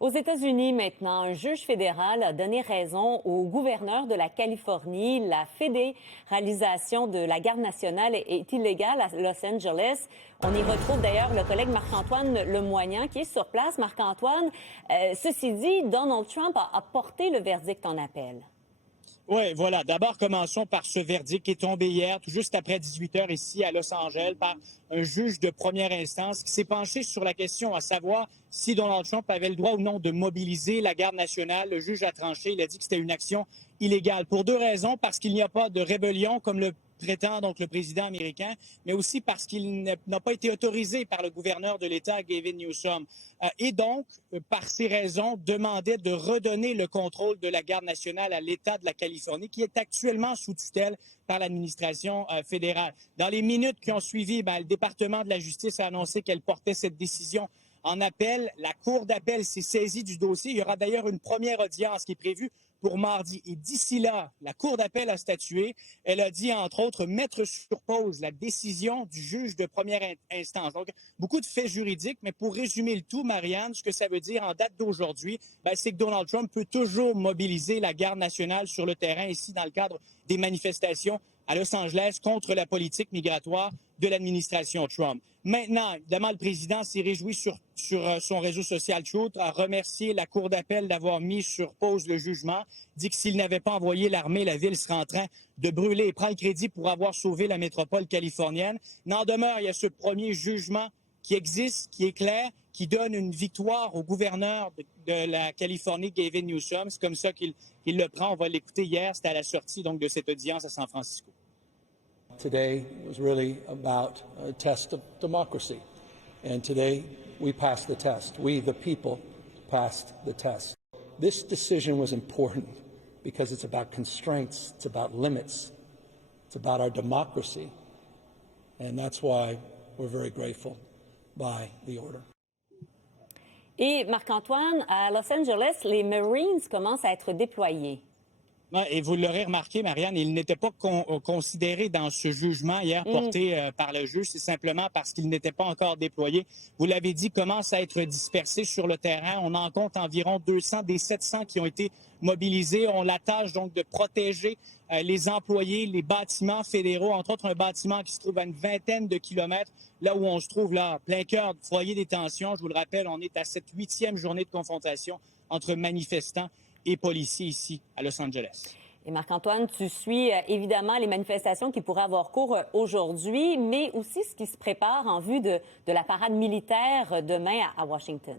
Aux États-Unis, maintenant, un juge fédéral a donné raison au gouverneur de la Californie. La fédéralisation de la garde nationale est illégale à Los Angeles. On y retrouve d'ailleurs le collègue Marc-Antoine Lemoignan qui est sur place. Marc-Antoine, ceci dit, Donald Trump a porté le verdict en appel. Oui, voilà. D'abord, commençons par ce verdict qui est tombé hier, tout juste après 18 heures ici à Los Angeles, par un juge de première instance qui s'est penché sur la question à savoir si Donald Trump avait le droit ou non de mobiliser la garde nationale. Le juge a tranché. Il a dit que c'était une action illégale. Pour deux raisons. Parce qu'il n'y a pas de rébellion, comme le prétend donc le président américain, mais aussi parce qu'il n'a pas été autorisé par le gouverneur de l'État, Gavin Newsom. Et donc, par ces raisons, demandait de redonner le contrôle de la garde nationale à l'État de la Californie, qui est actuellement sous tutelle par l'administration fédérale. Dans les minutes qui ont suivi, le département de la justice a annoncé qu'elle portait cette décision en appel. La Cour d'appel s'est saisie du dossier. Il y aura d'ailleurs une première audience qui est prévue pour mardi. Et d'ici là, la Cour d'appel a statué. Elle a dit, entre autres, mettre sur pause la décision du juge de première instance. Donc, beaucoup de faits juridiques, mais pour résumer le tout, Marianne, ce que ça veut dire en date d'aujourd'hui, c'est que Donald Trump peut toujours mobiliser la garde nationale sur le terrain, ici, dans le cadre des manifestations à Los Angeles contre la politique migratoire de l'administration Trump. Maintenant, évidemment, le président s'est réjoui sur son réseau social Truth, a remercié la Cour d'appel d'avoir mis sur pause le jugement, dit que s'il n'avait pas envoyé l'armée, la ville serait en train de brûler et prend le crédit pour avoir sauvé la métropole californienne. N'en demeure, il y a ce premier jugement qui existe, qui est clair, qui donne une victoire au gouverneur de la Californie, Gavin Newsom. C'est comme ça qu'il le prend. On va l'écouter hier, c'était à la sortie donc, de cette audience à San Francisco. Today was really about a test of democracy. And today we passed the test. We, the people, passed the test. This decision was important because it's about constraints, it's about limits, it's about our democracy. And that's why we're very grateful by the order. Et Marc-Antoine, à Los Angeles, les Marines commencent à être déployés. Et vous l'aurez remarqué, Marianne, il n'était pas considéré dans ce jugement hier porté par le juge. C'est simplement parce qu'il n'était pas encore déployé. Vous l'avez dit, commence à être dispersé sur le terrain. On en compte environ 200 des 700 qui ont été mobilisés. On la tâche donc de protéger les employés, les bâtiments fédéraux, entre autres un bâtiment qui se trouve à une vingtaine de kilomètres, là où on se trouve, là, plein cœur du foyer des tensions. Je vous le rappelle, on est à cette 8e journée de confrontation entre manifestants et policiers ici à Los Angeles. Et Marc-Antoine, tu suis évidemment les manifestations qui pourraient avoir cours aujourd'hui, mais aussi ce qui se prépare en vue de la parade militaire demain à Washington.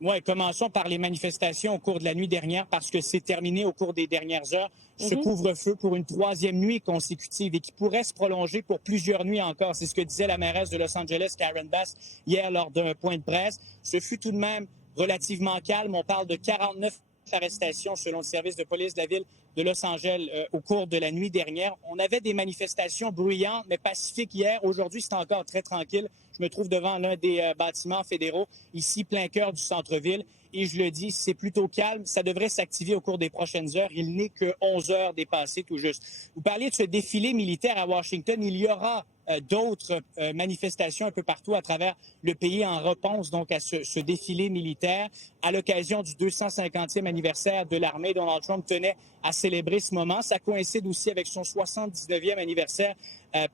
Oui, commençons par les manifestations au cours de la nuit dernière parce que c'est terminé au cours des dernières heures. Ce couvre-feu pour une 3e nuit consécutive et qui pourrait se prolonger pour plusieurs nuits encore. C'est ce que disait la mairesse de Los Angeles, Karen Bass, hier lors d'un point de presse. Ce fut tout de même relativement calme. On parle de 49 arrestations selon le service de police de la ville de Los Angeles au cours de la nuit dernière. On avait des manifestations bruyantes mais pacifiques hier. Aujourd'hui, c'est encore très tranquille. Je me trouve devant l'un des bâtiments fédéraux, ici, plein cœur du centre-ville. Et je le dis, c'est plutôt calme. Ça devrait s'activer au cours des prochaines heures. Il n'est que 11 heures dépassées tout juste. Vous parliez de ce défilé militaire à Washington. Il y aura d'autres manifestations un peu partout à travers le pays en réponse donc à ce défilé militaire. À l'occasion du 250e anniversaire de l'armée, Donald Trump tenait à célébrer ce moment. Ça coïncide aussi avec son 79e anniversaire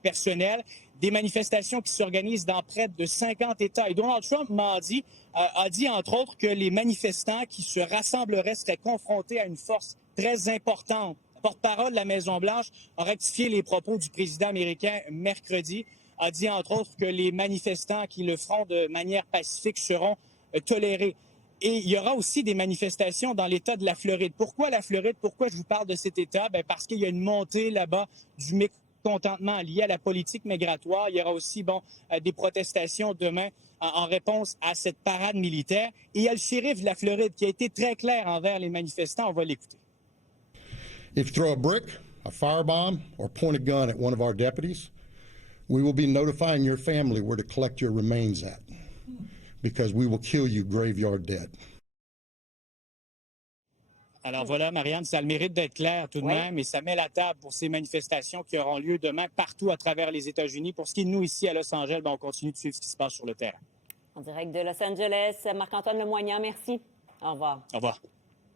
personnel. Des manifestations qui s'organisent dans près de 50 États. Et Donald Trump a dit, entre autres, que les manifestants qui se rassembleraient seraient confrontés à une force très importante. Le porte-parole de la Maison-Blanche a rectifié les propos du président américain mercredi, a dit, entre autres, que les manifestants qui le feront de manière pacifique seront tolérés. Et il y aura aussi des manifestations dans l'État de la Floride. Pourquoi la Floride? Pourquoi je vous parle de cet État? Parce qu'il y a une montée là-bas du mécontentement lié à la politique migratoire. Il y aura aussi des protestations demain en réponse à cette parade militaire. Et il y a le shérif de la Floride qui a été très clair envers les manifestants. On va l'écouter. If you throw a brick, a firebomb, or point a gun at one of our deputies, we will be notifying your family where to collect your remains at, because we will kill you graveyard dead. Alors voilà, Marianne, ça a le mérite d'être clair tout de même et ça met la table pour ces manifestations qui auront lieu demain partout à travers les États-Unis. Pour ce qui est de nous ici à Los Angeles, on continue de suivre ce qui se passe sur le terrain. En direct de Los Angeles, Marc-Antoine Lemoignan, merci. Au revoir. Au revoir.